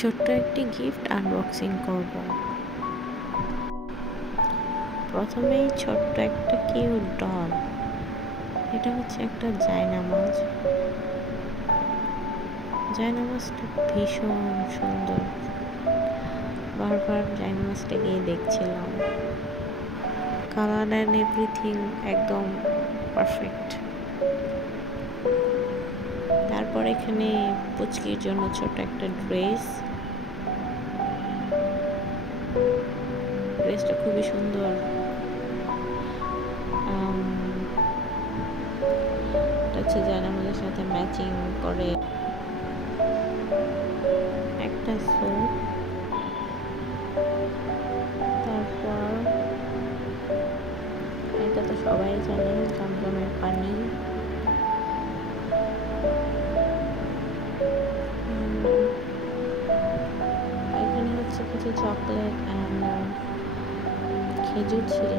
ছোট্ট একটি gift unboxing করব। প্রথমেই ছোট্ট একটা কিউট ডল। এটা হচ্ছে একটা জায়নামাজ। জায়নামাজটা ভীষণ সুন্দর। বারবার জায়নামাজটা গিয়ে দেখছিলাম। কালার অ্যান্ড এভরিথিং একদম পারফেক্ট। তারপর এখানে পুচকির জন্য ছোট একটা ড্রেসটা খুবই সুন্দর। এটা হচ্ছে জায়নামাজের সাথে ম্যাচিং করে একটা স্যুট। তারপর এটা তো সবাই জানে, জমজমের পানি। এখানে হচ্ছে কিছু চকলেট অ্যান্ড খেজুর ছিল।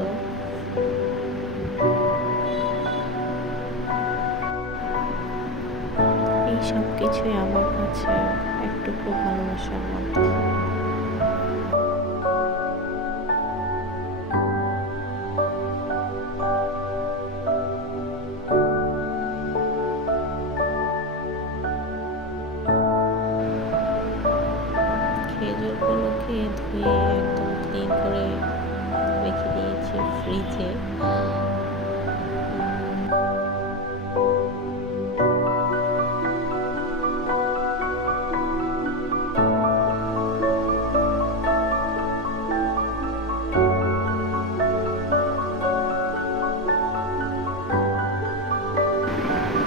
এই সব কিছুই আমার কাছে একটুকু ভালোবাসার মতো। খেজুরগুলোকে ধুয়ে একদম ক্লিন করে রেখে দিয়েছি ফ্রিজে।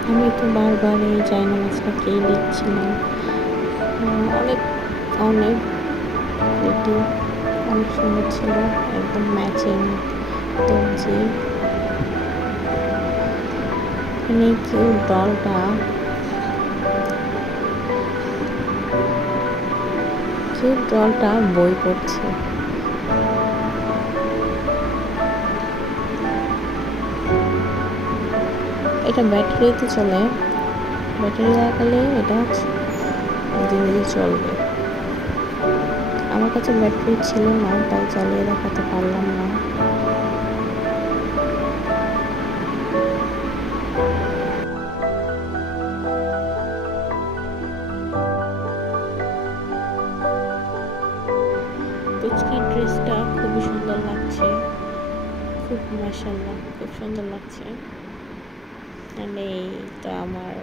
আমি তো বারবার এই জায়নামাজটাকেই দেখছিলাম। অনেক অনেক প্রিটি, অনেক সুন্দর ছিল, একদম ম্যাচিং দর্জি। এখানে কিউট ডলটা বই পড়ছে। এটা ব্যাটারিতে চলে, ব্যাটারি লাগালে এটা নিজে চলবে। আমার কাছে ব্যাটারি ছিল না, তাই চালিয়ে দেখাতে পারলাম না। পুচকির ড্রেসটা খুবই সুন্দর লাগছে, খুব মাশাআল্লাহ, খুব সুন্দর লাগছে। এই তো আমার